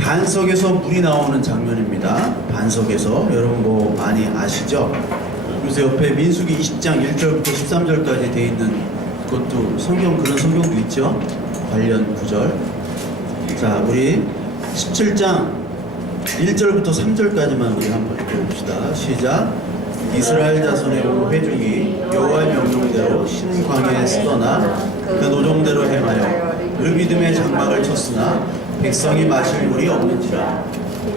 반석에서 물이 나오는 장면입니다. 반석에서 여러분 뭐 많이 아시죠? 그래서 옆에 민수기 20장 1절부터 13절까지 되어 있는 그것도 성경, 그런 성경도 있죠? 관련 구절. 자, 우리 17장 1절부터 3절까지만 우리 한번 읽어봅시다. 시작. 이스라엘 자손의 온 회중이 여호와의 명령대로 신광야에 떠나 그 노정대로 행하여 르비딤의 장막을 쳤으나 백성이 마실 물이 없는지라.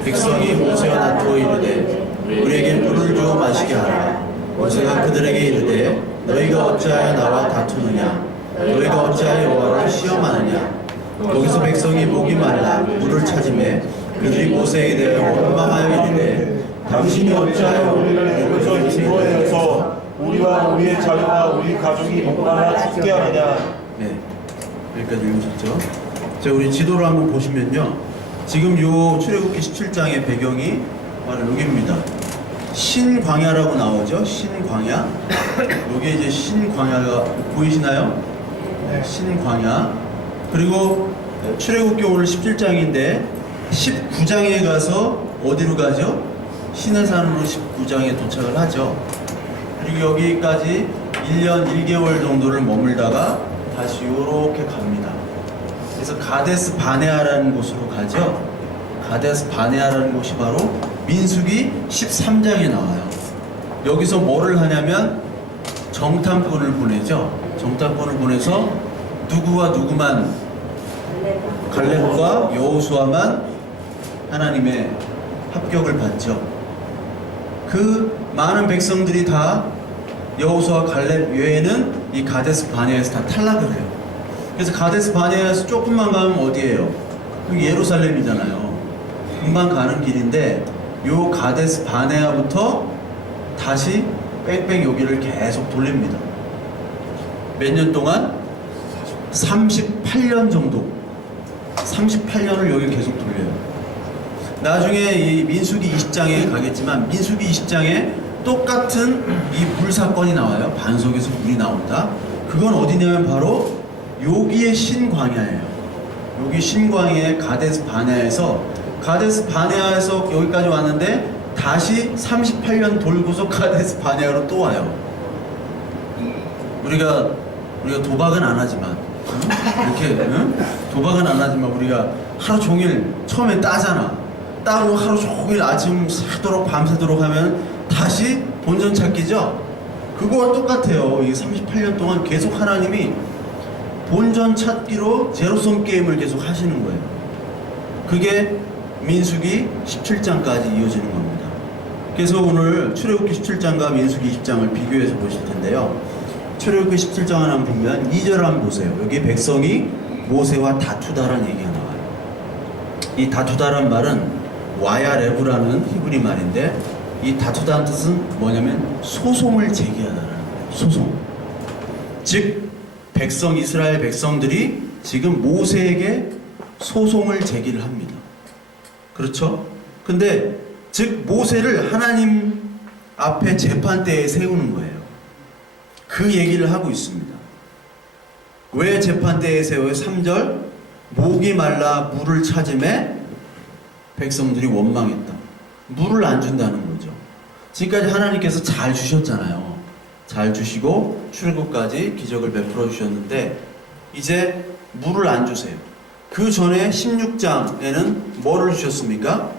백성이 모세와 다투어 이르되 우리에게 물을 주어 마시게 하라. 모세가 그들에게 이르되 너희가 어찌하여 나와 다투느냐. 너희가 어찌하여 여호와를 시험하느냐. 거기서 백성이 목이 말라 물을 찾으매 그들이 모세에 대해 원망하여 이르되 당신이 어찌하여 우리를 여기서 인도하여서 우리와 우리의 자녀와 우리 가족이 목마라 죽게 하느냐. 네, 여기까지 읽으셨죠? 자, 우리 지도를 한번 보시면요, 지금 요 출애굽기 17장의 배경이 바로 여기입니다. 신광야라고 나오죠? 신광야. 여기 이제 신광야가 보이시나요? 네, 신광야. 그리고 출애굽기 오늘 17장인데 19장에 가서 어디로 가죠? 시내산으로 19장에 도착을 하죠. 그리고 여기까지 1년 1개월 정도를 머물다가 다시 요렇게 갑니다. 그래서 가데스 바네아라는 곳으로 가죠. 가데스 바네아라는 곳이 바로 민수기 13장에 나와요. 여기서 뭐를 하냐면 정탐꾼을 보내죠. 정탐꾼을 보내서 누구와 누구만, 갈렙과 여호수아만 하나님의 합격을 받죠. 그 많은 백성들이 다 여호수아 갈렙 외에는 이 가데스 바네아에서 다 탈락을 해요. 그래서 가데스 바네아에서 조금만 가면 어디예요? 여기 예루살렘이잖아요. 금방 가는 길인데 요 가데스 바네아부터 다시 뺑뺑 여기를 계속 돌립니다. 몇 년 동안? 38년 정도. 38년을 여기 계속 돌려요. 나중에 이 민수기 20장에 가겠지만 민수기 20장에 똑같은 이 물 사건이 나와요. 반석에서 물이 나온다. 그건 어디냐면 바로 여기에 신광야예요. 여기 신광야의 가데스 바네아에서, 가데스 바네아에서 여기까지 왔는데 다시 38년 돌고서 가데스 바네아로 또 와요. 우리가 도박은 안 하지만, 이렇게 도박은 안 하지만 우리가 하루 종일 처음엔 따잖아. 따로 하루 종일 아침 새도록 밤새도록 하면 다시 본전 찾기죠. 그거와 똑같아요. 이 38년 동안 계속 하나님이 본전 찾기로 제로섬 게임을 계속 하시는 거예요. 그게 민수기 17장까지 이어지는 겁니다. 그래서 오늘 출애굽기 17장과 민수기 20장을 비교해서 보실 텐데요. 출애굽기 17장을 한번 보면 2절 한번 보세요. 여기 백성이 모세와 다투다라는 얘기가 나와요. 이 다투다란 말은 와야레브라는 히브리 말인데, 이 다투다는 뜻은 뭐냐면 소송을 제기하다라는 거예요. 소송. 즉 이스라엘 백성들이 지금 모세에게 소송을 제기를 합니다. 그렇죠? 근데 즉 모세를 하나님 앞에 재판대에 세우는 거예요. 그 얘기를 하고 있습니다. 왜 재판대에 세워요? 3절. 목이 말라 물을 찾음에 백성들이 원망했다. 물을 안 준다는 거죠. 지금까지 하나님께서 잘 주셨잖아요. 잘 주시고 출애굽까지 기적을 베풀어 주셨는데 이제 물을 안 주세요. 그 전에 16장에는 뭐를 주셨습니까?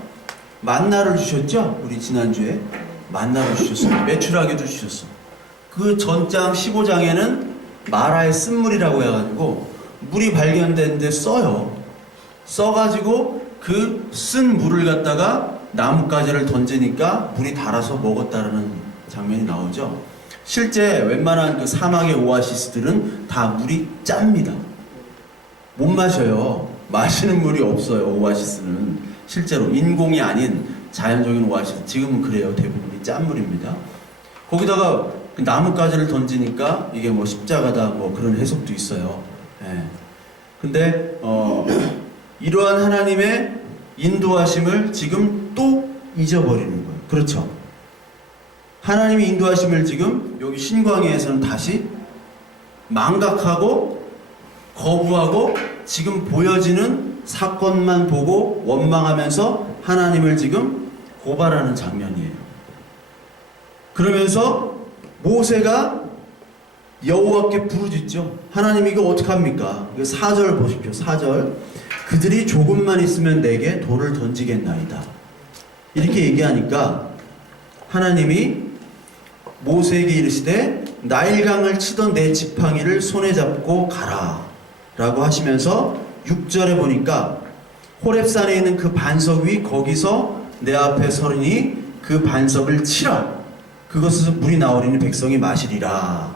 만나를 주셨죠? 우리 지난주에 만나를 주셨어요. 메추라기도 주셨어. 그 전장 15장에는 마라의 쓴물이라고 해가지고 물이 발견됐는데 써요. 써가지고 그 쓴 물을 갖다가 나뭇가지를 던지니까 물이 달아서 먹었다라는 장면이 나오죠. 실제 웬만한 그 사막의 오아시스들은 다 물이 짭니다. 못 마셔요. 마시는 물이 없어요. 오아시스는 실제로 인공이 아닌 자연적인 오아시스, 지금은 그래요. 대부분이 짠 물입니다. 거기다가 그 나뭇가지를 던지니까 이게 뭐 십자가다 뭐 그런 해석도 있어요. 예. 근데 이러한 하나님의 인도하심을 지금 또 잊어버리는 거예요. 그렇죠? 하나님의 인도하심을 지금 여기 신광야에서는 다시 망각하고 거부하고 지금 보여지는 사건만 보고 원망하면서 하나님을 지금 고발하는 장면이에요. 그러면서 모세가 여호와께 부르짖죠. 하나님 이거 어떡합니까? 4절 보십시오. 4절. 그들이 조금만 있으면 내게 돌을 던지겠나이다. 이렇게 얘기하니까 하나님이 모세에게 이르시되 나일강을 치던 내 지팡이를 손에 잡고 가라 라고 하시면서 6절에 보니까 호렙산에 있는 그 반석 위 거기서 내 앞에 서리니 그 반석을 치라. 그것에서 물이 나오리니 백성이 마시리라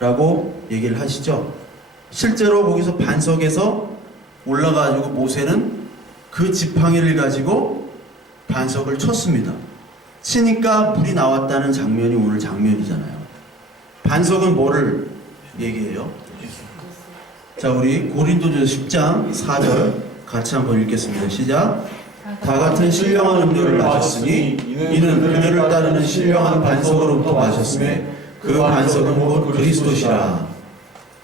라고 얘기를 하시죠. 실제로 거기서 반석에서 올라가지고 모세는 그 지팡이를 가지고 반석을 쳤습니다. 치니까 물이 나왔다는 장면이 오늘 장면이잖아요. 반석은 뭐를 얘기해요? 자, 우리 고린도전서 10장 4절 같이 한번 읽겠습니다. 시작. 다 같은 신령한 음료를 마셨으니 이는 그들을 따르는 신령한 반석으로부터 마셨으며 그 반석은 곧 그리스도시라.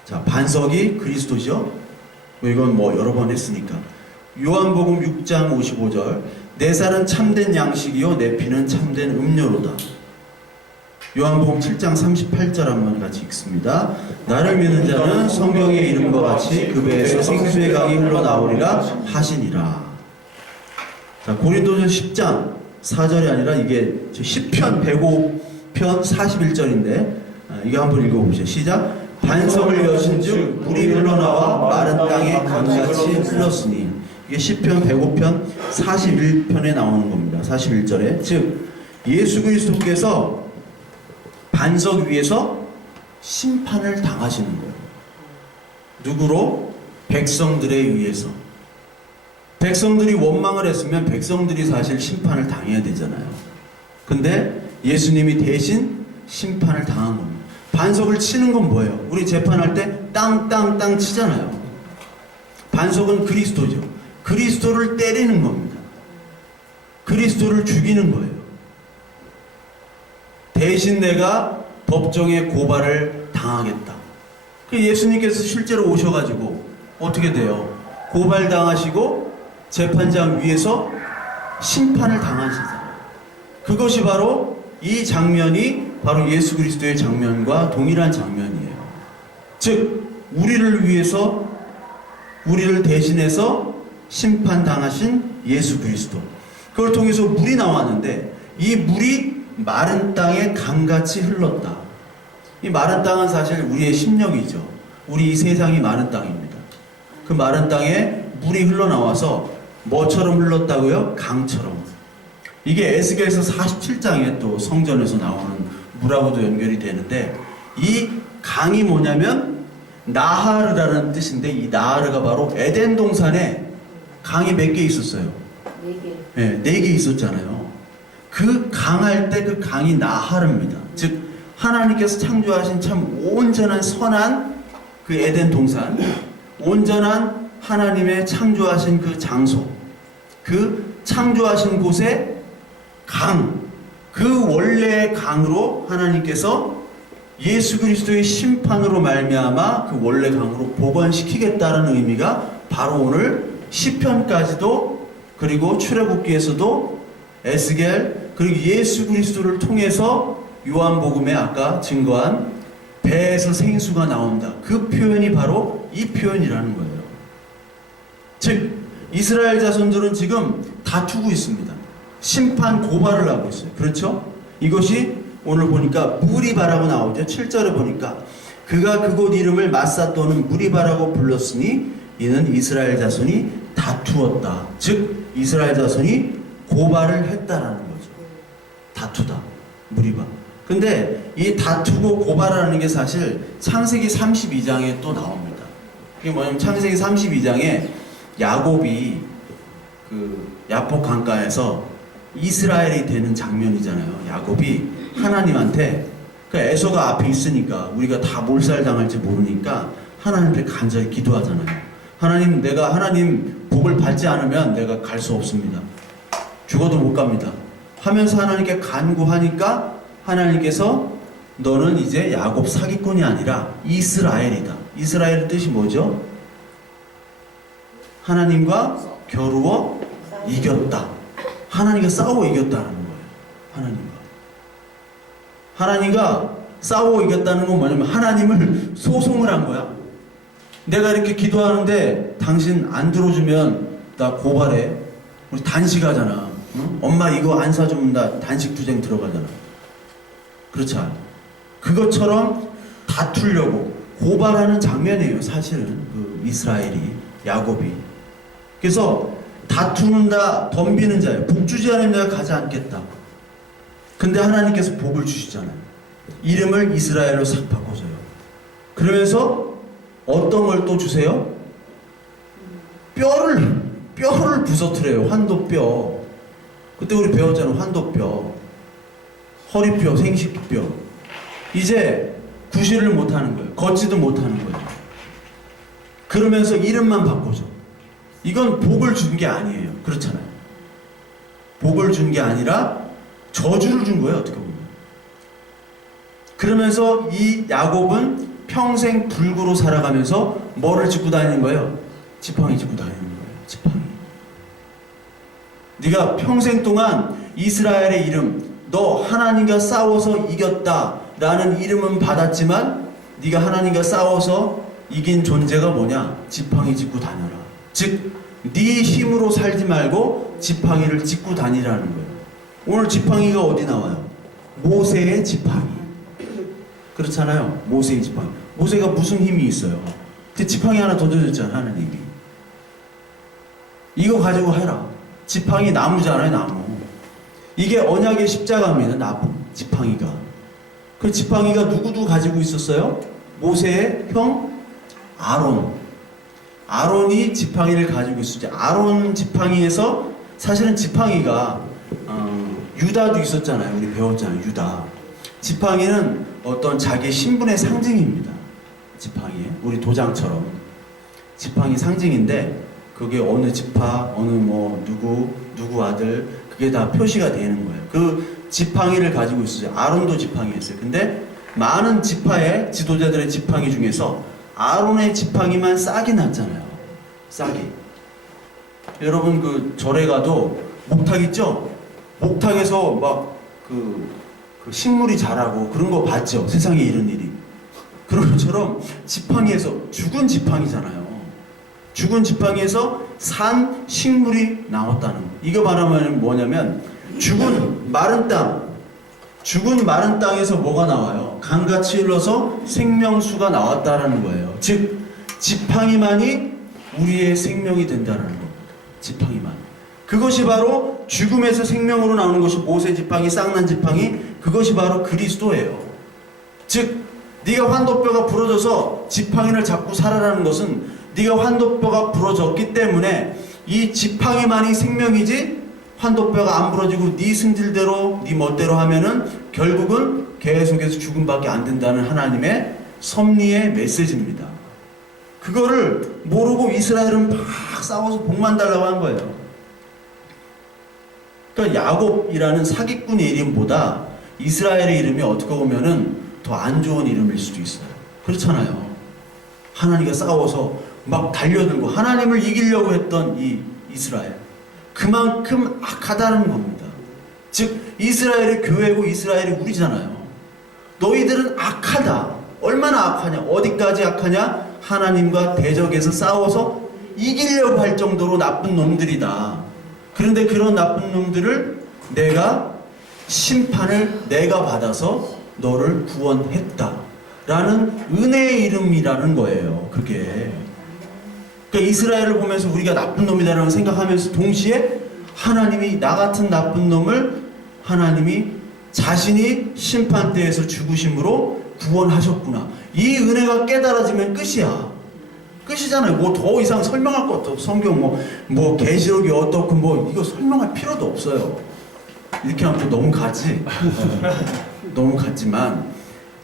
자, 반석이 그리스도죠. 이건 뭐 여러 번 했으니까. 요한복음 6장 55절. 내 살은 참된 양식이요 내 피는 참된 음료로다. 요한복음 7장 38절 한번 같이 읽습니다. 나를 믿는 자는 성경의 이름과 같이 그 배에서 생수의 강이 흘러나오리라 하시니라. 자, 고린도전 10장 4절이 아니라 이게 10편 105편 41절인데 이거 한번 읽어보세요. 시작. 반석을 여신즉 물이 흘러나와 마른 땅에 강같이 흘렀으니. 이게 10편 105편 41편에 나오는 겁니다. 41절에. 즉 예수 그리스도께서 반석 위에서 심판을 당하시는 거예요. 누구로? 백성들에 의해서. 백성들이 원망을 했으면 백성들이 사실 심판을 당해야 되잖아요. 근데 예수님이 대신 심판을 당한 겁니다. 반석을 치는 건 뭐예요? 우리 재판할 때 땅땅땅 치잖아요. 반석은 그리스도죠. 그리스도를 때리는 겁니다. 그리스도를 죽이는 거예요. 대신 내가 법정에 고발을 당하겠다. 예수님께서 실제로 오셔가지고 어떻게 돼요? 고발당하시고 재판장 위에서 심판을 당하시잖아요. 그것이 바로 이 장면이 바로 예수 그리스도의 장면과 동일한 장면이에요. 즉 우리를 위해서 우리를 대신해서 심판당하신 예수 그리스도. 그걸 통해서 물이 나왔는데 이 물이 마른 땅에 강같이 흘렀다. 이 마른 땅은 사실 우리의 심령이죠. 우리 이 세상이 마른 땅입니다. 그 마른 땅에 물이 흘러나와서 뭐처럼 흘렀다고요? 강처럼. 이게 에스겔서 47장에 또 성전에서 나오는 물하고도 연결이 되는데 이 강이 뭐냐면 나하르라는 뜻인데 이 나하르가 바로 에덴 동산에 강이 몇 개 있었어요? 4개. 네, 4개 있었잖아요. 그 강할 때 그 강이 나하르입니다. 즉 하나님께서 창조하신 참 온전한 선한 그 에덴 동산, 온전한 하나님의 창조하신 그 장소, 그 창조하신 곳에 강, 그 원래의 강으로 하나님께서 예수 그리스도의 심판으로 말미암아 그 원래 강으로 복원시키겠다는 의미가 바로 오늘 시편까지도 그리고 출애굽기에서도 에스겔 그리고 예수 그리스도를 통해서 요한복음에 아까 증거한 배에서 생수가 나온다. 그 표현이 바로 이 표현이라는 거예요. 즉 이스라엘 자손들은 지금 다투고 있습니다. 심판 고발을 하고 있어요. 그렇죠? 이것이 오늘 보니까 무리바라고 나오죠. 7절에 보니까 그가 그곳 이름을 마사 또는 무리바라고 불렀으니 이는 이스라엘 자손이 다투었다. 즉 이스라엘 자손이 고발을 했다라는 거죠. 다투다. 무리바. 근데 이 다투고 고발하는 게 사실 창세기 32장에 또 나옵니다. 이게 뭐냐면 창세기 32장에 야곱이 그 야복 강가에서 이스라엘이 되는 장면이잖아요. 야곱이 하나님한테 그 에서가 앞에 있으니까 우리가 다 몰살당할지 모르니까 하나님께 간절히 기도하잖아요. 하나님, 내가 하나님 복을 받지 않으면 내가 갈 수 없습니다. 죽어도 못 갑니다. 하면서 하나님께 간구하니까 하나님께서 너는 이제 야곱 사기꾼이 아니라 이스라엘이다. 이스라엘의 뜻이 뭐죠? 하나님과 겨루어 이겼다. 하나님과 싸워 이겼다는 거예요. 하나님과 싸워 이겼다는 건 뭐냐면 하나님을 소송을 한 거야. 내가 이렇게 기도하는데 당신 안 들어주면 나 고발해. 우리 단식하잖아. 응? 엄마 이거 안 사주면 나 단식 투쟁 들어가잖아. 그렇지 않아? 그것처럼 다투려고 고발하는 장면이에요. 사실은 그 이스라엘이, 야곱이. 그래서 다투는다, 덤비는 자예요. 복 주지 않으면 내가 가지 않겠다. 근데 하나님께서 복을 주시잖아요. 이름을 이스라엘로 싹 바꿔줘요. 그러면서 어떤 걸 또 주세요? 뼈를 부서뜨려요. 환도뼈. 그때 우리 배웠잖아요. 환도뼈, 허리뼈, 생식뼈. 이제 구실을 못하는 거예요. 걷지도 못하는 거예요. 그러면서 이름만 바꿔줘. 이건 복을 준 게 아니에요. 그렇잖아요. 복을 준 게 아니라 저주를 준 거예요. 어떻게 보면. 그러면서 이 야곱은 평생 불구로 살아가면서 뭐를 짚고 다니는 거예요? 지팡이 짚고 다니는 거예요. 지팡이. 네가 평생 동안 이스라엘의 이름, 너 하나님과 싸워서 이겼다 라는 이름은 받았지만 네가 하나님과 싸워서 이긴 존재가 뭐냐? 지팡이 짚고 다녀라. 즉, 네 힘으로 살지 말고 지팡이를 짚고 다니라는 거예요. 오늘 지팡이가 어디 나와요? 모세의 지팡이. 그렇잖아요. 모세의 지팡이. 모세가 무슨 힘이 있어요? 그 지팡이 하나 던져줬잖아, 하나님이. 이거 가지고 해라. 지팡이 나무잖아요, 나무. 이게 언약의 십자가입니다, 나무. 지팡이가. 그 지팡이가 누구도 가지고 있었어요? 모세의 형 아론. 아론이 지팡이를 가지고 있었죠. 아론 지팡이에서 사실은 지팡이가 유다도 있었잖아요. 우리 배웠잖아요. 유다. 지팡이는 어떤 자기 신분의 상징입니다. 지팡이. 우리 도장처럼. 지팡이 상징인데 그게 어느 지파, 어느 뭐 누구 아들 그게 다 표시가 되는 거예요. 그 지팡이를 가지고 있었어요. 아론도 지팡이였어요. 근데 많은 지파의 지도자들의 지팡이 중에서 아론의 지팡이만 싹이 났잖아요. 싹이. 여러분 그 절에 가도 목탁 있죠? 목탁에서 막 그 식물이 자라고 그런 거 봤죠? 세상에 이런 일이. 그런 것처럼 지팡이에서 죽은 지팡이잖아요. 죽은 지팡이에서 산 식물이 나왔다는 거. 이거 말하면 뭐냐면 죽은 마른 땅에서 뭐가 나와요? 강같이 흘러서 생명수가 나왔다라는 거예요. 즉 지팡이만이 우리의 생명이 된다는 겁니다. 지팡이만. 그것이 바로 죽음에서 생명으로 나오는 것이 모세 지팡이, 쌍난 지팡이, 그것이 바로 그리스도예요. 즉 네가 환도뼈가 부러져서 지팡이를 잡고 살아라는 것은 네가 환도뼈가 부러졌기 때문에 이 지팡이만이 생명이지 환도뼈가 안 부러지고 네 승질대로 네 멋대로 하면은 결국은 계속해서 죽음밖에 안 된다는 하나님의 섭리의 메시지입니다. 그거를 모르고 이스라엘은 막 싸워서 복만 달라고 한 거예요. 그러니까 야곱이라는 사기꾼의 이름보다 이스라엘의 이름이 어떻게 보면은 더 안 좋은 이름일 수도 있어요. 그렇잖아요. 하나님과 싸워서 막 달려들고 하나님을 이기려고 했던 이 이스라엘. 그만큼 악하다는 겁니다. 즉 이스라엘이 교회고 이스라엘이 우리잖아요. 너희들은 악하다. 얼마나 악하냐? 어디까지 악하냐? 하나님과 대적해서 싸워서 이기려고 할 정도로 나쁜 놈들이다. 그런데 그런 나쁜 놈들을 내가 심판을 내가 받아서 너를 구원했다 라는 은혜의 이름이라는 거예요. 그게 그러니까 이스라엘을 보면서 우리가 나쁜 놈이다라고 생각하면서 동시에 하나님이 나 같은 나쁜 놈을 하나님이 자신이 심판대에서 죽으심으로 구원하셨구나. 이 은혜가 깨달아지면 끝이야. 끝이잖아요. 뭐 더 이상 설명할 것도 없어. 성경 뭐 계시록이 어떻고 뭐 이거 설명할 필요도 없어요. 이렇게 하면 또 너무 가지. 너무 같지만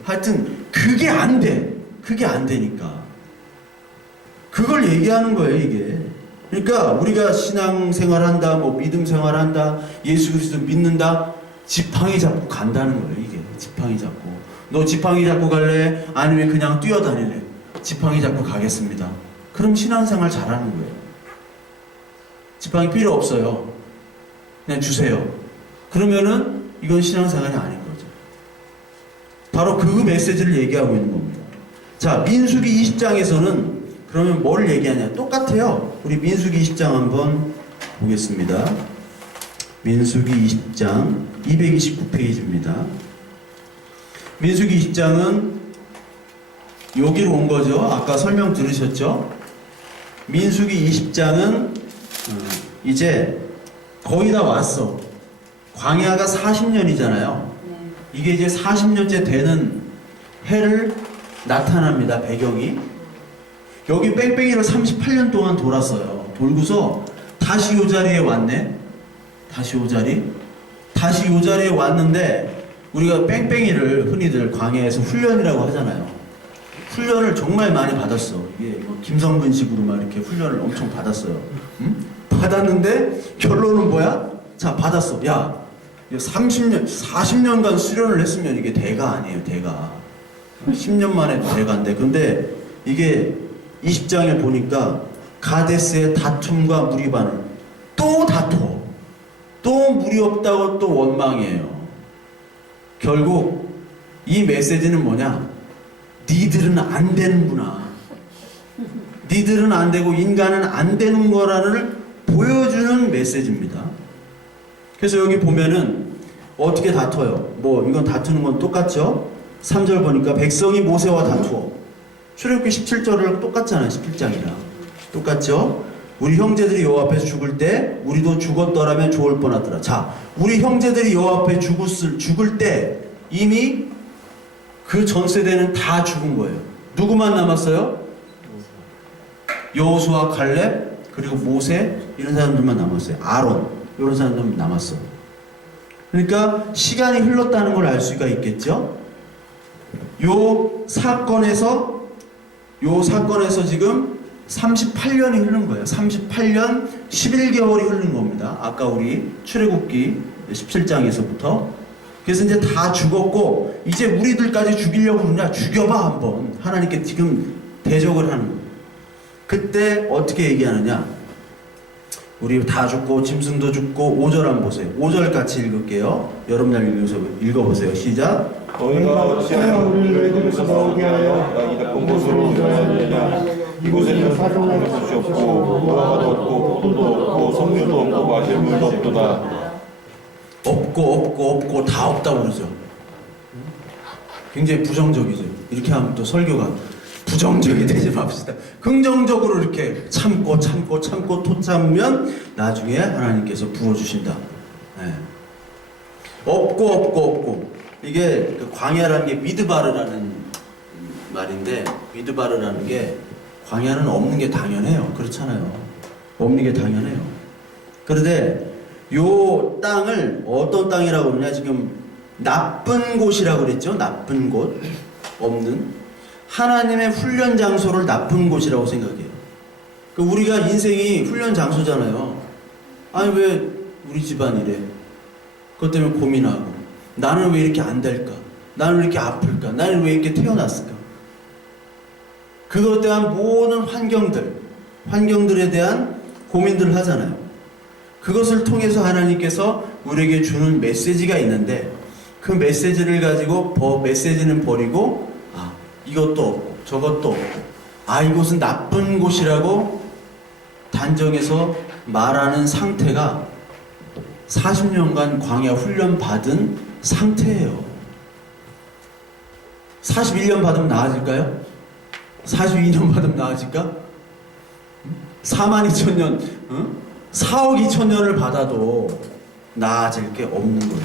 하여튼 그게 안 돼. 그게 안 되니까 그걸 얘기하는 거예요. 이게 그러니까 우리가 신앙생활한다, 뭐 믿음 생활한다, 예수 그리스도 믿는다, 지팡이 잡고 간다는 거예요. 이게 지팡이 잡고 너 지팡이 잡고 갈래? 아니면 그냥 뛰어다닐래? 지팡이 잡고 가겠습니다. 그럼 신앙생활 잘하는 거예요. 지팡이 필요 없어요. 그냥 주세요. 그러면은 이건 신앙생활이 아닌 거죠. 바로 그 메시지를 얘기하고 있는 겁니다. 자, 민수기 20장에서는 그러면 뭘 얘기하냐? 똑같아요. 우리 민수기 20장 한번 보겠습니다. 민수기 20장 229페이지입니다. 민수기 20장은 여기로 온 거죠. 아까 설명 들으셨죠? 민수기 20장은 이제 거의 다 왔어. 광야가 40년이잖아요. 이게 이제 40년째 되는 해를 나타납니다. 배경이. 여기 뺑뺑이를 38년 동안 돌았어요. 돌고서 다시 이 자리에 왔네. 다시 이 자리. 다시 이 자리에 왔는데 우리가 뺑뺑이를 흔히들 광야에서 훈련이라고 하잖아요. 훈련을 정말 많이 받았어. 이게 뭐 김성근식으로 막 이렇게 훈련을 엄청 받았어요. 응? 받았는데 결론은 뭐야? 자, 받았어. 야, 30년, 40년간 수련을 했으면 이게 대가 아니에요, 대가. 10년 만에 대가인데. 근데 이게 20장에 보니까 가데스의 다툼과 무리반을 또 다퉈. 또 물이 없다고 또 원망해요. 결국 이 메시지는 뭐냐? 니들은 안 되는구나. 니들은 안 되고 인간은 안 되는 거라는 보여주는 메시지입니다. 그래서 여기 보면은 어떻게 다퉈요? 뭐 이건 다투는 건 똑같죠? 3절 보니까 백성이 모세와 다투어. 출애굽기 17절이랑 똑같잖아요. 17장이랑 똑같죠? 우리 형제들이 여호와 앞에서 죽을 때 우리도 죽었더라면 좋을 뻔하더라. 자, 우리 형제들이 여호와 앞에 죽을 때 이미 그 전 세대는 다 죽은 거예요. 누구만 남았어요? 여호수아, 갈렙, 그리고 모세 이런 사람들만 남았어요. 아론 이런 사람들만 남았어. 그러니까 시간이 흘렀다는 걸 알 수가 있겠죠. 요 사건에서 지금 38년이 흐른 거예요. 38년 11개월이 흐른 겁니다. 아까 우리 출애굽기 17장에서부터. 그래서 이제 다 죽었고 이제 우리들까지 죽이려고 그러냐? 죽여봐 한번. 하나님께 지금 대적을 하는 거예요. 그때 어떻게 얘기하느냐? 우리 다 죽고 짐승도 죽고 5절 한번 보세요. 5절 같이 읽을게요. 여러분들 읽어보세요. 시작. 너희가 어찌하여 우리를 이곳에서 나오게 하여 이 나쁜 곳으로 인하였느냐. 이곳에는 사람의 곳이 없고 무화과도 없고 포도도 없고 석류도 없고 마실 물도 없도다. 없고 다 없다고 그러죠. 굉장히 부정적이죠. 이렇게 하면 또 설교가 부정적이 되지 맙시다. 긍정적으로 이렇게 참고 토 참으면 나중에 하나님께서 부어주신다. 네. 없고 이게 그 광야라는 게 미드바르라는 말인데, 미드바르라는 게 광야는 없는 게 당연해요. 그렇잖아요. 없는 게 당연해요. 그런데 요 땅을 어떤 땅이라고 그러냐? 지금 나쁜 곳이라고 그랬죠. 나쁜 곳, 없는 하나님의 훈련 장소를 나쁜 곳이라고 생각해요. 우리가 인생이 훈련 장소잖아요. 아니 왜 우리 집안 이래? 그것 때문에 고민하고 나는 왜 이렇게 안 될까? 나는 왜 이렇게 아플까? 나는 왜 이렇게 태어났을까? 그것에 대한 모든 환경들에 대한 고민들을 하잖아요. 그것을 통해서 하나님께서 우리에게 주는 메시지가 있는데 그 메시지를 가지고 메시지는 버리고 이것도 없고 저것도 없고 이곳은 나쁜 곳이라고 단정해서 말하는 상태가 40년간 광야 훈련 받은 상태예요. 41년 받으면 나아질까요? 42년 받으면 나아질까? 42,000년, 4억 2천년을 받아도 나아질 게 없는 거예요.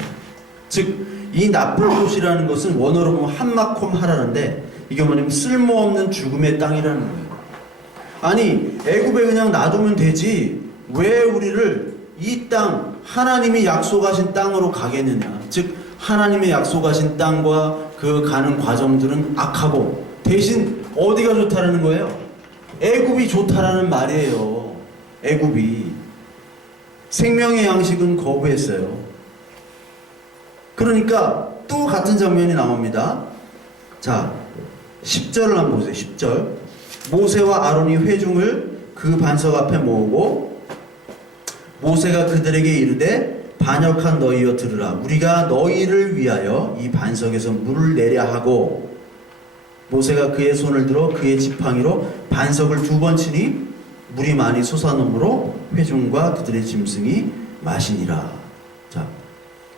즉, 이 나쁜 곳이라는 것은 원어로 보면 한마콤 하라는데 이게 뭐냐면 쓸모없는 죽음의 땅이라는 거예요. 아니, 애굽에 그냥 놔두면 되지 왜 우리를 이 땅, 하나님이 약속하신 땅으로 가겠느냐. 즉, 하나님의 약속하신 땅과 그 가는 과정들은 악하고 대신 어디가 좋다라는 거예요? 애굽이 좋다라는 말이에요. 애굽이. 생명의 양식은 거부했어요. 그러니까 또 같은 장면이 나옵니다. 자, 10절을 한번 보세요. 10절. 모세와 아론이 회중을 그 반석 앞에 모으고 모세가 그들에게 이르되 반역한 너희여 들으라. 우리가 너희를 위하여 이 반석에서 물을 내려 하고, 모세가 그의 손을 들어 그의 지팡이로 반석을 2번 치니 물이 많이 솟아넘으로 회중과 그들의 짐승이 마시니라. 자,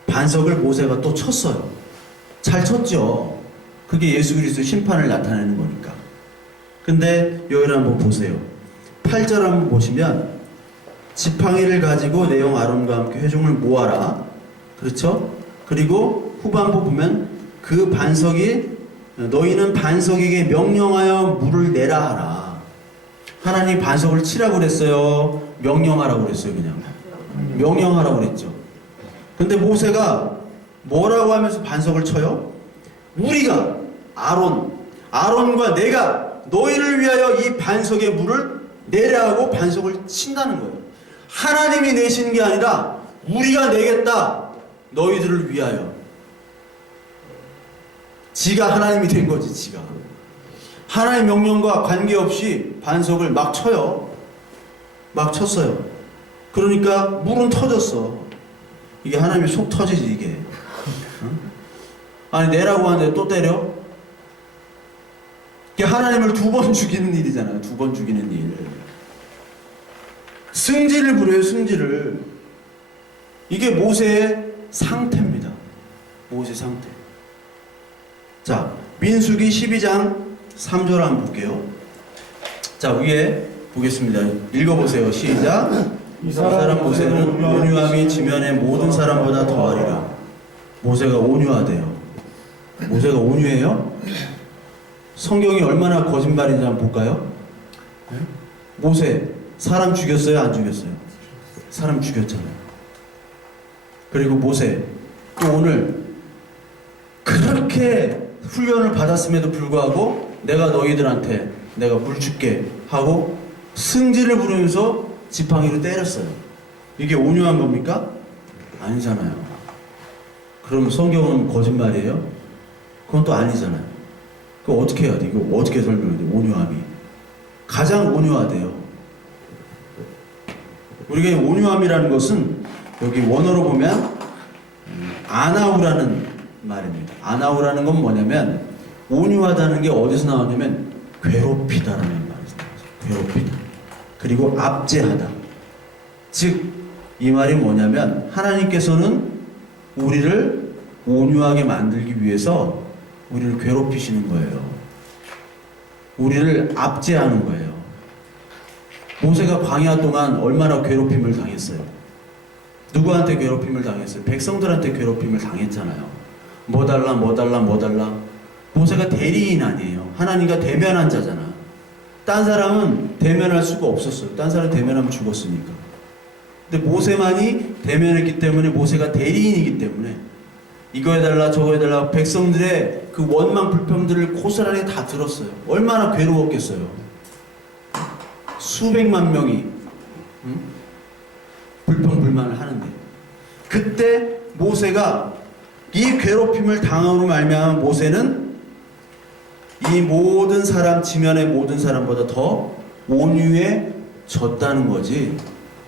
반석을 모세가 또 쳤어요. 잘 쳤죠. 그게 예수 그리스도의 심판을 나타내는 거니까. 근데 여기를 한번 보세요. 8절 한번 보시면 지팡이를 가지고 내 형 아론과 함께 회중을 모아라. 그렇죠? 그리고 후반부 보면 그 반석이 너희는 반석에게 명령하여 물을 내라 하라. 하나님 반석을 치라고 그랬어요? 명령하라고 그랬어요? 그냥 명령하라고 그랬죠. 근데 모세가 뭐라고 하면서 반석을 쳐요? 우리가 아론과 내가 너희를 위하여 이 반석에 물을 내라 하고 반석을 친다는 거예요. 하나님이 내시는 게 아니라 우리가 내겠다. 너희들을 위하여. 지가 하나님이 된 거지, 지가. 하나님의 명령과 관계없이 반석을 막 쳐요. 막 쳤어요. 그러니까 물은 터졌어. 이게 하나님이 속 터지지, 이게. 응? 아니, 내라고 하는데 또 때려? 이게 하나님을 2번 죽이는 일이잖아요. 2번 죽이는 일. 승질을 부려요, 승질을. 이게 모세의 상태입니다. 모세 상태. 자, 민수기 12장 3절 한번 볼게요. 자, 위에 보겠습니다. 읽어보세요. 시작. 이 사람 모세는 온유함이 지면의 모든 사람보다 더하리라. 모세가 온유하대요. 모세가 온유해요? 성경이 얼마나 거짓말인지 한번 볼까요? 모세 사람 죽였어요? 안 죽였어요? 사람 죽였잖아요. 그리고 모세 또 오늘 그렇게 훈련을 받았음에도 불구하고 내가 너희들한테 내가 물 줄게 하고 승질을 부르면서 지팡이로 때렸어요. 이게 온유한 겁니까? 아니잖아요. 그럼 성경은 거짓말이에요? 그건 또 아니잖아요. 그거 어떻게 해야 돼? 이거 어떻게 설명해야 돼? 온유함이 가장 온유하대요. 우리가 온유함이라는 것은 여기 원어로 보면 아나우라는 말입니다. 아나우라는 건 뭐냐면 온유하다는 게 어디서 나왔냐면 괴롭히다라는 말에서 나왔어요. 괴롭히다. 그리고 압제하다. 즉 이 말이 뭐냐면 하나님께서는 우리를 온유하게 만들기 위해서 우리를 괴롭히시는 거예요. 우리를 압제하는 거예요. 모세가 광야 동안 얼마나 괴롭힘을 당했어요? 누구한테 괴롭힘을 당했어요? 백성들한테 괴롭힘을 당했잖아요. 뭐 달라. 모세가 대리인 아니에요. 하나님과 대면한 자잖아. 딴 사람은 대면할 수가 없었어요. 딴 사람 대면하면 죽었으니까. 근데 모세만이 대면했기 때문에 모세가 대리인이기 때문에 이거 해달라 저거 해달라 백성들의 그 원망 불평들을 고스란히 다 들었어요. 얼마나 괴로웠겠어요. 수백만 명이 불평불만을 하는데 그때 모세가 이 괴롭힘을 당함으로 말미암아 모세는 이 모든 사람 지면의 모든 사람보다 더 온유해졌다는 거지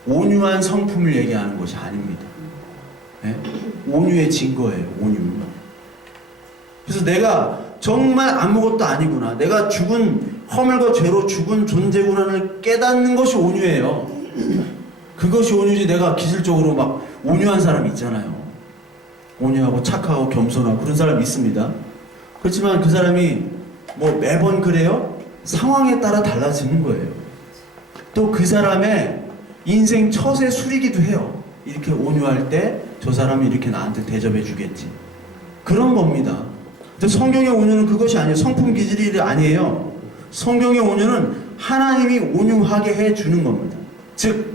온유한 성품을 얘기하는 것이 아닙니다. 네? 온유해진 거예요. 온유. 그래서 내가 정말 아무것도 아니구나. 내가 죽은 허물과 죄로 죽은 존재구나를 깨닫는 것이 온유해요. 그것이 온유지. 내가 기술적으로 막 온유한 사람 있잖아요. 온유하고 착하고 겸손하고 그런 사람 있습니다. 그렇지만 그 사람이 뭐 매번 그래요? 상황에 따라 달라지는 거예요. 또 그 사람의 인생 처세 술이기도 해요. 이렇게 온유할 때 저 사람이 이렇게 나한테 대접해 주겠지. 그런 겁니다. 근데 성경의 온유는 그것이 아니에요. 성품 기질이 아니에요. 성경의 온유는 하나님이 온유하게 해주는 겁니다. 즉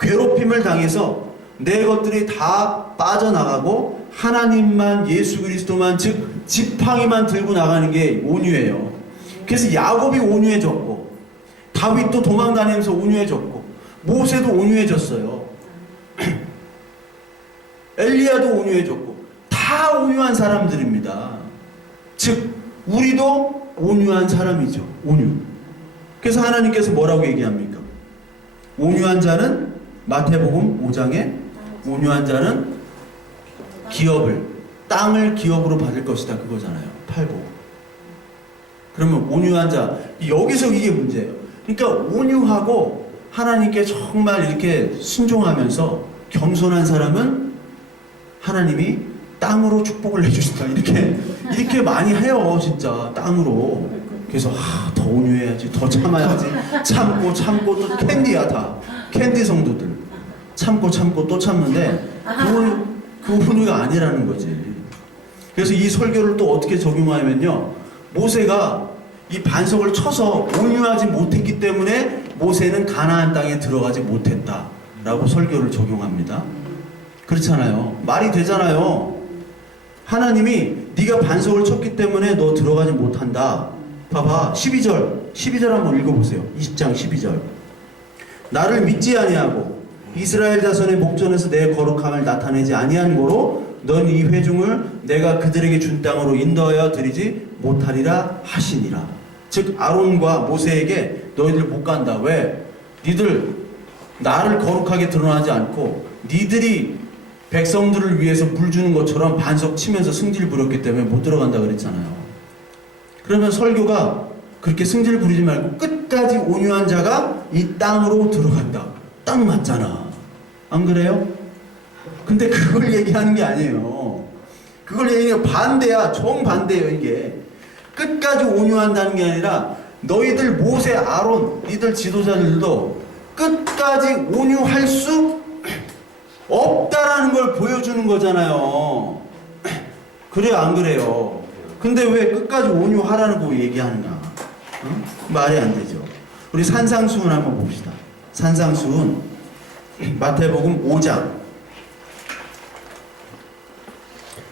괴롭힘을 당해서 내 것들이 다 빠져나가고 하나님만 예수 그리스도만 즉 지팡이만 들고 나가는 게 온유예요. 그래서 야곱이 온유해졌고 다윗도 도망다니면서 온유해졌고 모세도 온유해졌어요. 엘리야도 온유해졌고 다 온유한 사람들입니다. 즉 우리도 온유한 사람이죠. 온유. 그래서 하나님께서 뭐라고 얘기합니까? 온유한 자는 마태복음 5장에 온유한 자는 땅을 기업으로 받을 것이다 그거잖아요. 팔복. 그러면 온유한 자, 여기서 이게 문제예요. 그러니까 온유하고 하나님께 정말 이렇게 순종하면서 겸손한 사람은 하나님이 땅으로 축복을 해주신다. 이렇게 많이 해요, 진짜 땅으로. 그래서 더 온유해야지, 더 참아야지. 참고 또 캔디야 다. 캔디 성도들. 참고 또 참는데 그 온유가 아니라는 거지. 그래서 이 설교를 또 어떻게 적용하냐면요. 모세가 이 반석을 쳐서 온유하지 못했기 때문에 모세는 가나안 땅에 들어가지 못했다라고 설교를 적용합니다. 그렇잖아요. 말이 되잖아요. 하나님이 네가 반석을 쳤기 때문에 너 들어가지 못한다. 봐봐. 12절 한번 읽어보세요. 20장 12절. 나를 믿지 아니하고 이스라엘 자손의 목전에서 내 거룩함을 나타내지 아니한 고로 넌 이 회중을 내가 그들에게 준 땅으로 인도하여 드리지 못하리라 하시니라. 즉 아론과 모세에게 너희들 못 간다. 왜? 니들 나를 거룩하게 드러나지 않고 니들이 백성들을 위해서 물 주는 것처럼 반석 치면서 승질 부렸기 때문에 못 들어간다 그랬잖아요. 그러면 설교가 그렇게 승질 부리지 말고 끝까지 온유한 자가 이 땅으로 들어간다. 딱 맞잖아. 안 그래요? 근데 그걸 얘기하는 게 아니에요. 그걸 얘기하는 게 반대야. 정반대예요 이게. 끝까지 온유한다는 게 아니라 너희들 모세, 아론, 니들 지도자들도 끝까지 온유할 수 없다라는 걸 보여주는 거잖아요. 그래요, 안 그래요? 근데 왜 끝까지 온유하라는 거 얘기하는가? 응? 말이 안 되죠. 우리 산상수훈 한번 봅시다. 산상수훈 마태복음 5장.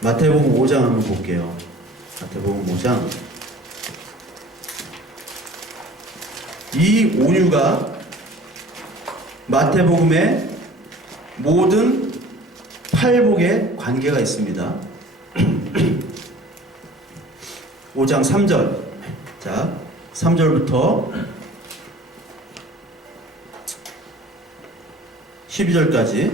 마태복음 5장 한번 볼게요. 마태복음 5장. 이 온유가 마태복음의 모든 팔복에 관계가 있습니다. 5장 3절. 자, 3절부터 12절까지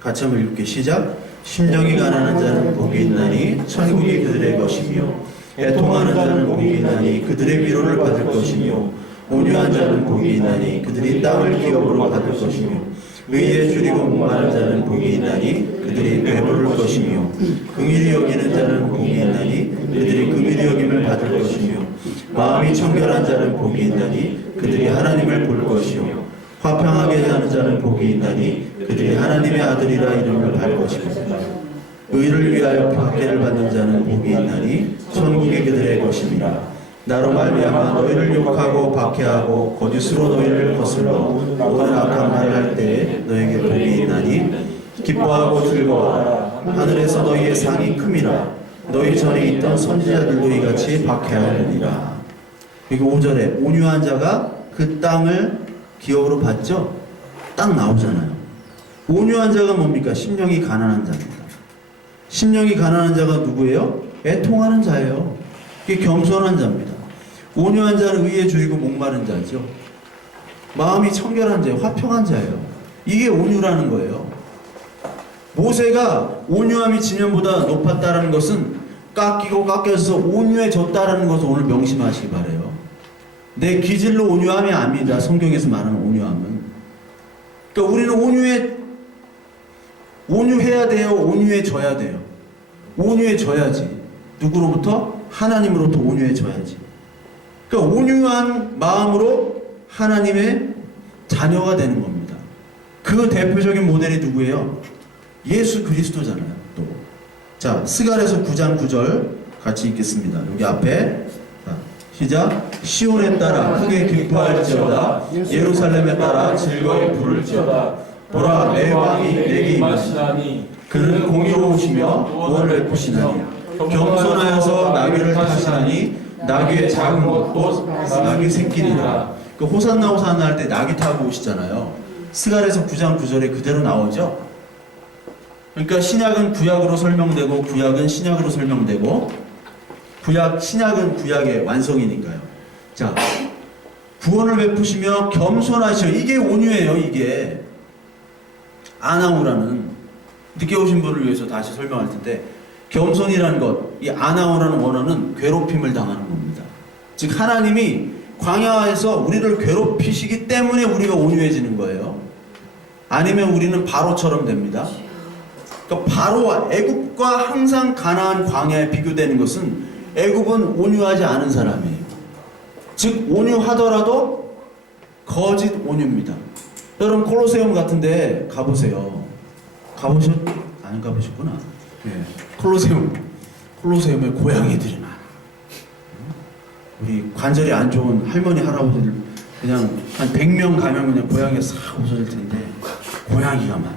같이 한번 읽을게요. 시작. 심령이 가난한 자는 복이 있나니 천국이 그들의 것이며 애통하는 자는 복이 있나니 그들의 위로를 받을 것이며 온유한 자는 복이 있나니 그들이 땅을 기업으로 받을 것이며 의에 줄이고 목마른 자는 복이 있나니 그들이 배부를 것이며 긍휼히 여기는 자는 복이 있나니 그들이 긍휼히 여김을 받을 것이며 마음이 청결한 자는 복이 있나니 그들이 하나님을 볼 것이며 화평하게 하는 자는 복이 있나니 그들이 하나님의 아들이라 이름을 받을 것이며 의를 위하여 박해를 받는 자는 복이 있나니 천국이 그들의 것입니다. 나로 말미암아 너희를 욕하고 박해하고 거짓으로 너희를 거슬러 모든 악한 말을 할 때에 너에게 복이 있나니 기뻐하고 즐거워하라. 하늘에서 너희의 상이 큼이라. 너희 전에 있던 선지자들도 이같이 박해하느니라. 여기 5절에 온유한 자가 그 땅을 기업으로 받죠? 딱 나오잖아요. 온유한 자가 뭡니까? 심령이 가난한 자입니다. 심령이 가난한 자가 누구예요? 애통하는 자예요. 이게 겸손한 자입니다. 온유한 자는 의에 줄이고 목마른 자죠. 마음이 청결한 자예요. 화평한 자예요. 이게 온유라는 거예요. 모세가 온유함이 지면보다 높았다는 것은 깎이고 깎여서 온유해졌다는 것을 오늘 명심하시기 바라요. 내 기질로 온유함이 아닙니다. 성경에서 말하는 온유함은. 그러니까 우리는 온유해야 돼요. 온유해져야 돼요. 온유해져야지. 누구로부터? 하나님으로부터 온유해져야지. 그러니까 온유한 마음으로 하나님의 자녀가 되는 겁니다. 그 대표적인 모델이 누구예요? 예수 그리스도잖아요. 또. 자, 스가랴서 9장 9절 같이 읽겠습니다. 여기 앞에. 자, 시작. 시온에 따라 크게 기뻐할지어다. 예루살렘에 따라 즐거이 부를지어다. 보라, 내 왕이 내게 임하시나니 그는 공의로우시며 구원을 베푸시나니 겸손하여서 나귀를 타시나니 나귀의 작은 것도 나귀 새끼니라. 그 호산나 할 때 나귀 타고 오시잖아요. 스가랴서 9장 9절에 그대로 나오죠. 그러니까 신약은 구약으로 설명되고 구약은 신약으로 설명되고 신약은 구약의 완성이니까요. 자, 구원을 베푸시며 겸손하시오. 이게 온유예요. 이게 아나우라는, 늦게 오신 분을 위해서 다시 설명할 텐데, 겸손이라는 것, 이 아나우라는 원어는 괴롭힘을 당하는 겁니다. 즉 하나님이 광야에서 우리를 괴롭히시기 때문에 우리가 온유해지는 거예요. 아니면 우리는 바로처럼 됩니다. 그러니까 바로와 애굽과 항상 가나안 광야에 비교되는 것은 애굽은 온유하지 않은 사람이에요. 즉 온유하더라도 거짓 온유입니다. 여러분 콜로세움 같은데 가보세요. 안 가보셨구나. 예. 콜로세움에 고양이들이 많아. 우리 관절이 안 좋은 할머니 할아버지들 그냥 한 100명 가면 그냥 고양이가 싹 없어질 텐데 고양이가 많아.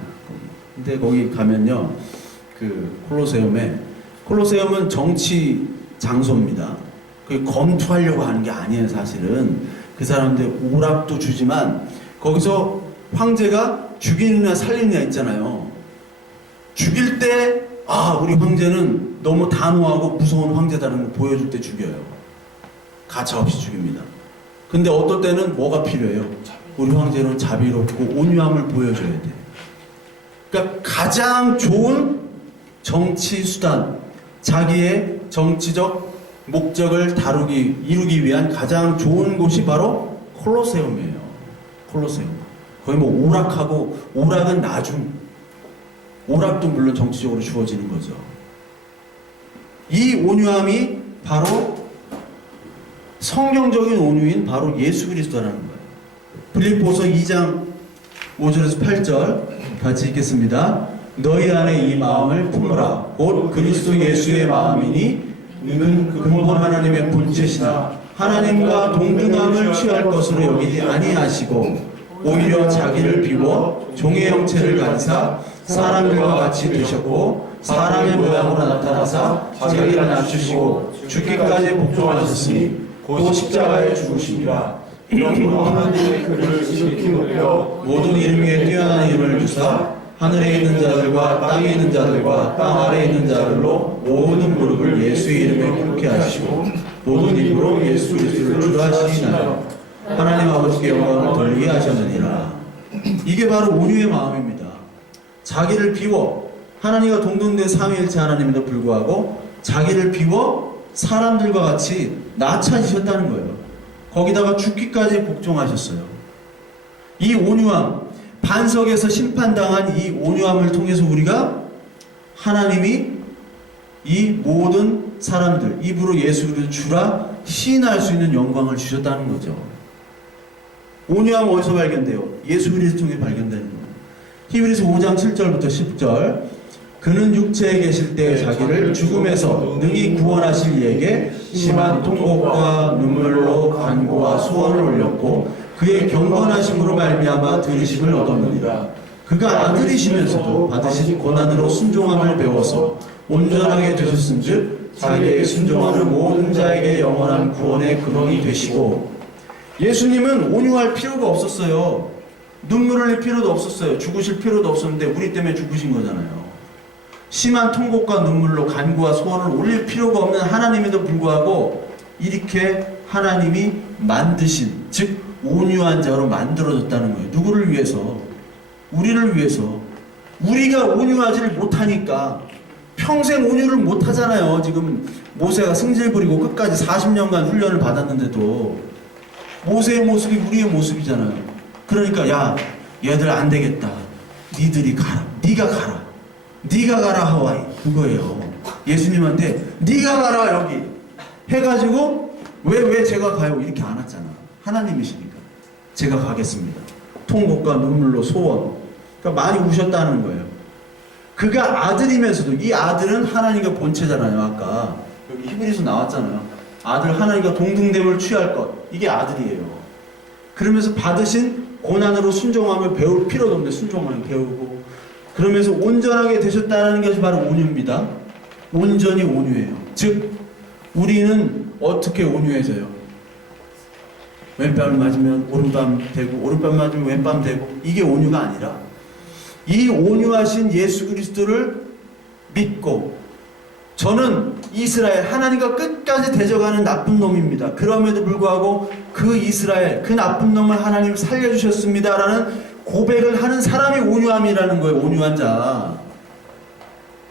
근데 거기 가면요, 그 콜로세움은 정치 장소입니다. 그 검투하려고 하는 게 아니에요. 사실은 그 사람들 오락도 주지만 거기서 황제가 죽이느냐 살리느냐 있잖아요. 죽일 때 우리 황제는 너무 단호하고 무서운 황제다라는 걸 보여줄 때 죽여요. 가차없이 죽입니다. 근데 어떨 때는 뭐가 필요해요? 우리 황제는 자비롭고 온유함을 보여줘야 돼. 그러니까 가장 좋은 정치 수단, 자기의 정치적 목적을 이루기 위한 가장 좋은 곳이 바로 콜로세움이에요. 콜로세움. 거의 뭐 오락은 나중. 오락도 물론 정치적으로 주어지는 거죠. 이 온유함이 바로 성경적인 온유인 바로 예수 그리스도라는 거예요. 빌립보서 2장 5절에서 8절 같이 읽겠습니다. 너희 안에 이 마음을 품으라. 곧 그리스도 예수의 마음이니 이는 근본 하나님의 본체시나 하나님과 동등함을 취할 것으로 여기지 아니하시고 오히려 자기를 비워 종의 형체를 가지사 사람들과 같이 되셨고 사람의 모양으로 나타나사 자기를 낮추시고 죽기까지 복종하셨으니 곧 십자가에 죽으시니라. 이러므로 하나님의 그를 일으키 높여 모든 이름 위에 뛰어난 이름을 주사 하늘에 있는 자들과 땅에 있는 자들과 땅 아래에 있는 자들로 모든 무릎을 예수의 이름에 꿇게 하시고 모든 입으로 예수 그리스도를 주라 하시나요. 하나님 아버지께 영광을 돌리게 하셨느니라. 이게 바로 온유의 마음입니다. 자기를 비워, 하나님과 동등된 삼위일체 하나님에도 불구하고 자기를 비워 사람들과 같이 낮춰지셨다는 거예요. 거기다가 죽기까지 복종하셨어요. 이 온유함, 반석에서 심판당한 이 온유함을 통해서 우리가 하나님이 이 모든 사람들 입으로 예수 그리스도 주라 시인할 수 있는 영광을 주셨다는 거죠. 온유함 어디서 발견돼요? 예수 그리스도 통해 발견되는 거예요. 히브리서 5장 7절부터 10절 그는 육체에 계실 때 자기를 죽음에서 능히 구원하실 이에게 심한 통곡과 눈물로 간구와 소원을 올렸고 그의 경건하심으로 말미암아 들으심을 얻었느니라. 그가 아들이시면서도 받으신 고난으로 순종함을 배워서 온전하게 되셨은즉 자기에게 순종하는 모든 자에게 영원한 구원의 근원이 되시고. 예수님은 온유할 필요가 없었어요. 눈물을 흘릴 필요도 없었어요. 죽으실 필요도 없었는데 우리 때문에 죽으신 거잖아요. 심한 통곡과 눈물로 간구와 소원을 올릴 필요가 없는 하나님에도 불구하고 이렇게 하나님이 만드신, 즉 온유한 자로 만들어졌다는 거예요. 누구를 위해서? 우리를 위해서. 우리가 온유하지를 못하니까 평생 온유를 못하잖아요. 지금 모세가 승질 부리고 끝까지 40년간 훈련을 받았는데도 모세의 모습이 우리의 모습이잖아요. 그러니까 야 얘들 안 되겠다. 니들이 가라. 네가 가라. 네가 가라 하와이. 그거예요. 예수님한테 네가 가라 여기 해가지고 왜 제가 가요? 이렇게 안 왔잖아. 하나님이시니까 제가 가겠습니다. 통곡과 눈물로 소원. 그러니까 많이 우셨다는 거예요. 그가 아들이면서도 이 아들은 하나님과 본체잖아요. 아까 여기 히브리서 나왔잖아요. 아들 하나님과 동등됨을 취할 것. 이게 아들이에요. 그러면서 받으신 고난으로 순종함을 배울 필요도 없는데 순종함을 배우고 그러면서 온전하게 되셨다는 것이 바로 온유입니다. 온전히 온유해요. 즉 우리는 어떻게 온유해져요? 왼뺨을 맞으면 오른뺨 되고 오른뺨 맞으면 왼뺨 되고 이게 온유가 아니라 이 온유하신 예수 그리스도를 믿고 저는 이스라엘 하나님과 끝까지 대적하는 나쁜 놈입니다. 그럼에도 불구하고 그 이스라엘 그 나쁜 놈을 하나님 살려주셨습니다라는 고백을 하는 사람이 온유함이라는 거예요. 온유한 자.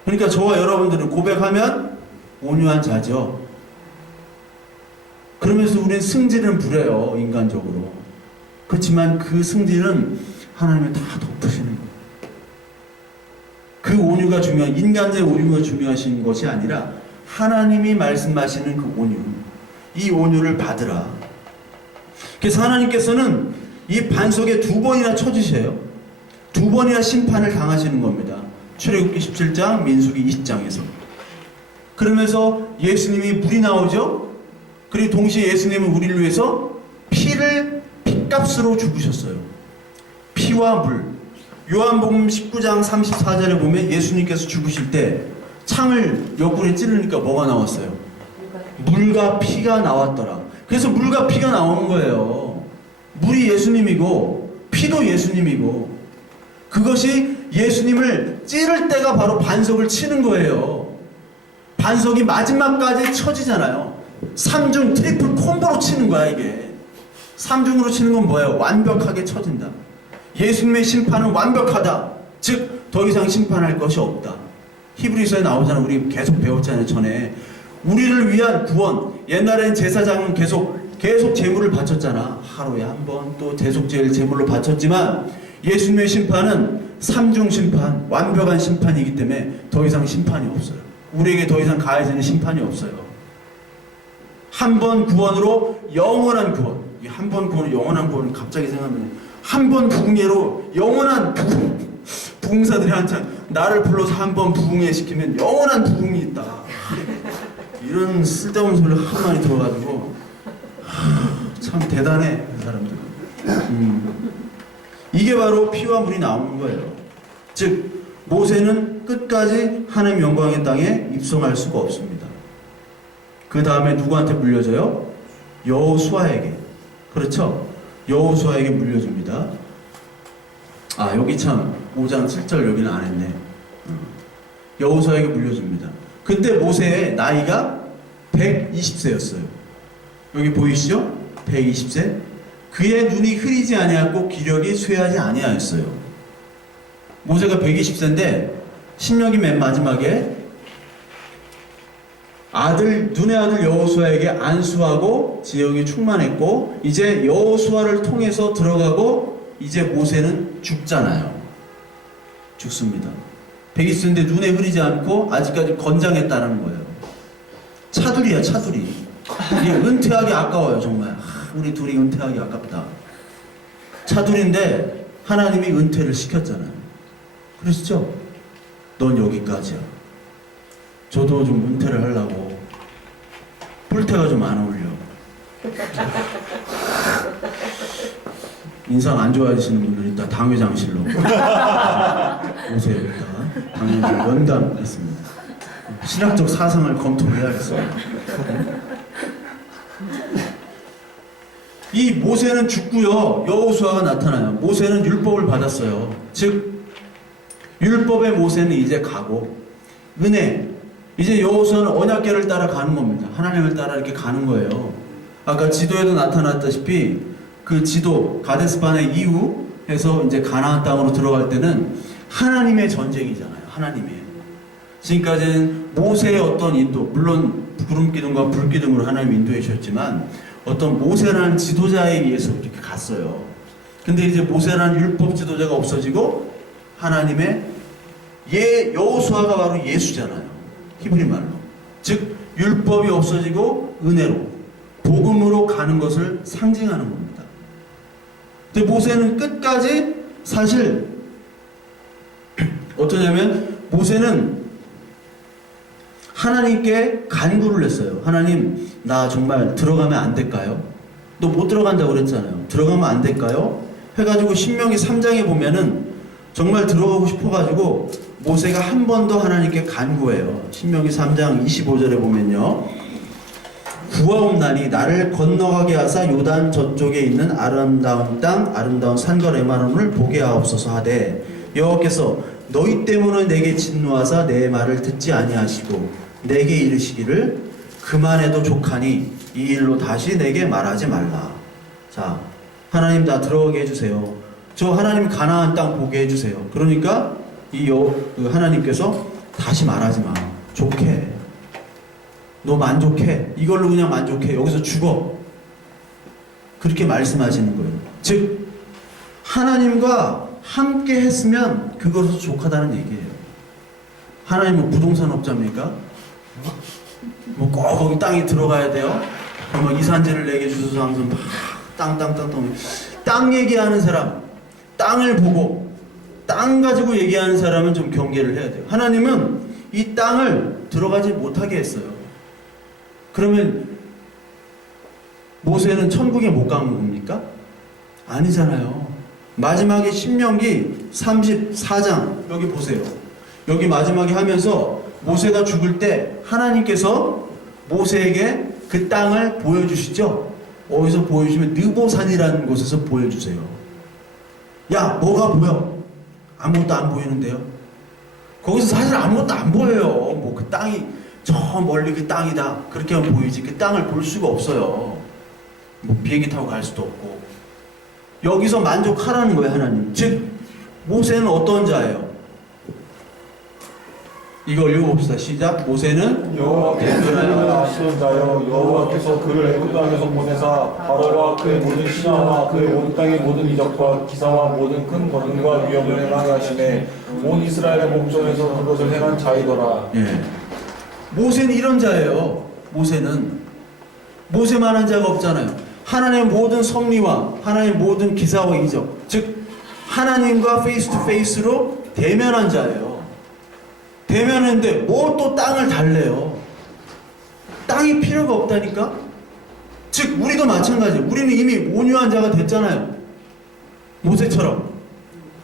그러니까 저와 여러분들은 고백하면 온유한 자죠. 그러면서 우리는 승질은 부려요. 인간적으로. 그렇지만 그 승질은 하나님이 다 덮으시는 거예요. 그 온유가 중요한, 인간적인 온유가 중요하신 것이 아니라 하나님이 말씀하시는 그 온유, 이 온유를 받으라. 그래서 하나님께서는 이 반석에 2번이나 쳐주세요. 2번이나 심판을 당하시는 겁니다. 출애굽기 17장, 민수기 20장에서. 그러면서 예수님이 물이 나오죠. 그리고 동시에 예수님은 우리를 위해서 피를 핏값으로 죽으셨어요. 피와 물. 요한복음 19장 34절에 보면 예수님께서 죽으실 때 창을 옆구리에 찌르니까 뭐가 나왔어요? 물과 피가 나왔더라. 그래서 물과 피가 나오는 거예요. 물이 예수님이고 피도 예수님이고, 그것이 예수님을 찌를 때가 바로 반석을 치는 거예요. 반석이 마지막까지 쳐지잖아요. 3중 트리플 콤보로 치는 거야. 이게 3중으로 치는 건 뭐예요? 완벽하게 쳐진다. 예수님의 심판은 완벽하다. 즉 더 이상 심판할 것이 없다. 히브리서에 나오잖아. 우리 계속 배웠잖아요. 전에 우리를 위한 구원. 옛날엔 제사장은 계속 제물을 바쳤잖아. 하루에 한 번 또 계속 제물로 바쳤지만 예수님의 심판은 3중 심판, 완벽한 심판이기 때문에 더 이상 심판이 없어요. 우리에게 더 이상 가해지는 심판이 없어요. 한 번 구원으로 영원한 구원. 이 한 번 구원으로 영원한 구원을 갑자기 생각하면, 한 번 부흥회로 영원한 부흥사들이 한참 나를 불러서 한 번 부흥회 시키면 영원한 부흥이 있다. 이런 쓸데없는 소리를 하도 많이 들어가지고 참 대단해 그 사람들. 이게 바로 피와 물이 나오는 거예요. 즉 모세는 끝까지 하나님 영광의 땅에 입성할 수가 없습니다. 그 다음에 누구한테 물려줘요? 여호수아에게. 그렇죠? 여호수아에게 물려줍니다. 아, 여기 참 5장 7절 여기는 안 했네. 여호수아에게 물려줍니다. 그때 모세의 나이가 120세였어요. 여기 보이시죠? 120세. 그의 눈이 흐리지 아니하고 기력이 쇠하지 아니하였어요. 모세가 120세인데 신명기 맨 마지막에 눈의 아들 여호수아에게 안수하고 지형이 충만했고, 이제 여호수아를 통해서 들어가고 이제 모세는 죽잖아요. 죽습니다. 120세인데 눈에 흐리지 않고 아직까지 건장했다는 거예요. 차두리야, 차두리. 이게 은퇴하기 아까워요, 정말. 우리 둘이 은퇴하기 아깝다. 차두리인데 하나님이 은퇴를 시켰잖아요. 그러시죠? 넌 여기까지야. 저도 좀 은퇴를 하려고. 뿔테가 좀 안 어울려. 인상 안 좋아지시는 분들 이따 당회장실로 오세요. 이따 당회장 연담했습니다. 신학적 사상을 검토해야겠어요. 이 모세는 죽고요. 여호수아가 나타나요. 모세는 율법을 받았어요. 즉 율법의 모세는 이제 가고, 은혜, 이제 여호수아는 언약궤를 따라 가는 겁니다. 하나님을 따라 이렇게 가는 거예요. 아까 지도에도 나타났다시피 그 지도 가데스바네 이후 해서 이제 가나안 땅으로 들어갈 때는 하나님의 전쟁이잖아요. 하나님의. 지금까지는 모세의 어떤 인도, 물론 구름기둥과 불기둥으로 하나님 인도해 주셨지만 어떤 모세라는 지도자에 의해서 이렇게 갔어요. 근데 이제 모세라는 율법 지도자가 없어지고 하나님의 여호수아가 바로 예수잖아요. 히브리 말로. 즉 율법이 없어지고 은혜로, 복음으로 가는 것을 상징하는 겁니다. 근데 모세는 끝까지 사실 어떠냐면 모세는 하나님께 간구를 했어요. 하나님, 나 정말 들어가면 안 될까요? 너 못 들어간다고 그랬잖아요. 들어가면 안 될까요? 해가지고 신명기 3장에 보면은 정말 들어가고 싶어가지고 모세가 한 번 더 하나님께 간구해요. 신명기 3장 25절에 보면요. 구하옵나니 나를 건너가게 하사 요단 저쪽에 있는 아름다운 땅, 아름다운 산과 레바논을 보게 하옵소서 하되, 여호와께서 너희 때문에 내게 진노하사 내 말을 듣지 아니하시고 내게 이르시기를 그만해도 족하니 이 일로 다시 내게 말하지 말라. 자, 하나님 나 들어가게 해주세요. 저 하나님 가나안 땅 보게 해주세요. 그러니까 그 하나님께서 다시 말하지 마. 좋게. 너 만족해. 이걸로 그냥 만족해. 여기서 죽어. 그렇게 말씀하시는 거예요. 즉 하나님과 함께 했으면 그것으로 족하다는 얘기예요. 하나님은 부동산 업자입니까? 뭐 꼭 거기 땅에 들어가야 돼요? 뭐 이산지를 내게 주소서 하면서 막 땅 얘기하는 사람, 땅을 보고 땅 가지고 얘기하는 사람은 좀 경계를 해야 돼요. 하나님은 이 땅을 들어가지 못하게 했어요. 그러면 모세는 천국에 못 간 겁니까? 아니잖아요. 마지막에 신명기 34장 여기 보세요. 여기 마지막에 하면서 모세가 죽을 때 하나님께서 모세에게 그 땅을 보여주시죠. 어디서 보여주시면 느보산이라는 곳에서 보여주세요. 야, 뭐가 보여? 아무것도 안 보이는데요. 거기서 사실 아무것도 안 보여요. 뭐 그 땅이 저 멀리 그 땅이다 그렇게 하면 보이지 그 땅을 볼 수가 없어요. 뭐 비행기 타고 갈 수도 없고. 여기서 만족하라는 거예요, 하나님. 즉 모세는 어떤 자예요? 이거 읽어봅시다. 시작. 모세는 여호와께서 아시는 자여 여호와께서 그를 애굽 땅에서 보내사 바로와 그의 모든 신하와 그의 온 땅의 모든 이적과 기사와 모든 큰 거듭과 위험을 행하게 하시매 온 이스라엘의 목전에서 그것을 행한 자이더라. 예. 모세는 이런 자예요. 모세만한 자가 없잖아요. 하나님의 모든 섭리와 하나님의 모든 기사와 이적, 즉 하나님과 페이스 투 페이스로 대면한 자예요. 대면했는데 뭐 또 땅을 달래요. 땅이 필요가 없다니까. 즉 우리도 마찬가지예요. 우리는 이미 온유한 자가 됐잖아요. 모세처럼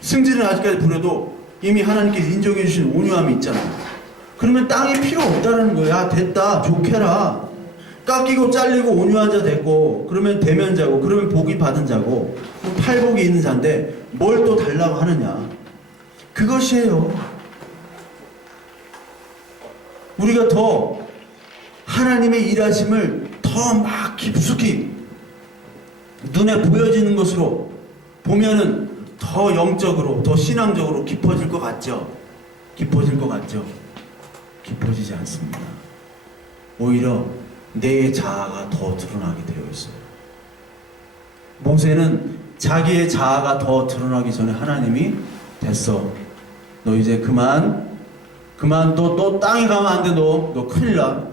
승질은 아직까지 부려도 이미 하나님께서 인정해 주신 온유함이 있잖아요. 그러면 땅이 필요 없다는 거야. 됐다, 좋게라. 깎이고 잘리고 온유한 자 됐고, 그러면 대면자고, 그러면 복이 받은 자고, 팔복이 있는 자인데 뭘 또 달라고 하느냐. 그것이에요. 우리가 더 하나님의 일하심을 더 막 깊숙이 눈에 보여지는 것으로 보면은 더 영적으로, 더 신앙적으로 깊어질 것 같죠? 깊어질 것 같죠? 깊어지지 않습니다. 오히려 내 자아가 더 드러나게 되어 있어요. 모세는 자기의 자아가 더 드러나기 전에 하나님이 됐어. 너 이제 그만 너 땅에 가면 안 돼. 너 큰일 나.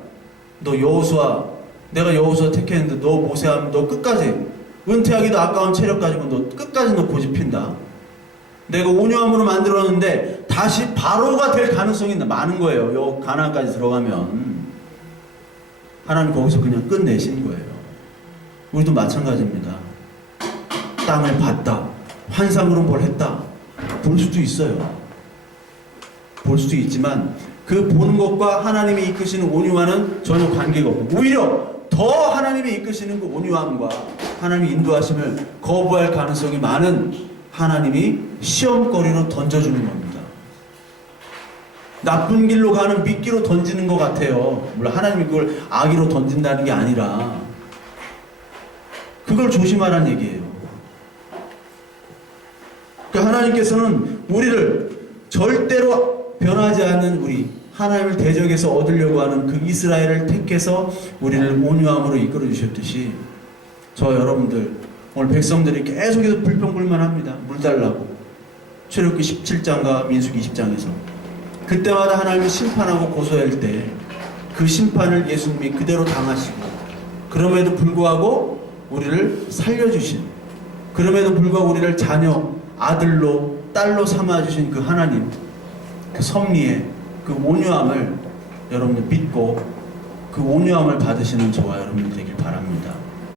너 여호수아, 내가 여호수아 택했는데 너 모세하면 너 끝까지 은퇴하기도 아까운 체력 가지고 너 끝까지 너 고집핀다. 내가 온유함으로 만들었는데 다시 바로가 될 가능성이 많은 거예요. 요 가나안까지 들어가면 하나님 거기서 그냥 끝내신 거예요. 우리도 마찬가지입니다. 땅을 봤다, 환상으로 뭘 했다, 볼 수도 있어요. 볼 수도 있지만 그 보는 것과 하나님이 이끄시는 온유함은 전혀 관계가 없고, 오히려 더 하나님이 이끄시는 그 온유함과 하나님의 인도하심을 거부할 가능성이 많은 하나님이 시험거리로 던져주는 겁니다. 나쁜 길로 가는 미끼로 던지는 것 같아요. 물론 하나님이 그걸 악의로 던진다는 게 아니라 그걸 조심하라는 얘기예요. 그러니까 하나님께서는 우리를 절대로 변하지 않는 우리, 하나님을 대적해서 얻으려고 하는 그 이스라엘을 택해서 우리를 온유함으로 이끌어 주셨듯이 저 여러분들 오늘 백성들이 계속해서 불평불만합니다. 물 달라고. 출애굽기 17장과 민수기 20장에서 그때마다 하나님이 심판하고 고소할 때 그 심판을 예수님이 그대로 당하시고, 그럼에도 불구하고 우리를 살려주신, 그럼에도 불구하고 우리를 자녀, 아들로 딸로 삼아주신 그 하나님, 그 섭리의 그 온유함을 여러분들 믿고 그 온유함을 받으시는 저와 여러분들 되길 바랍니다.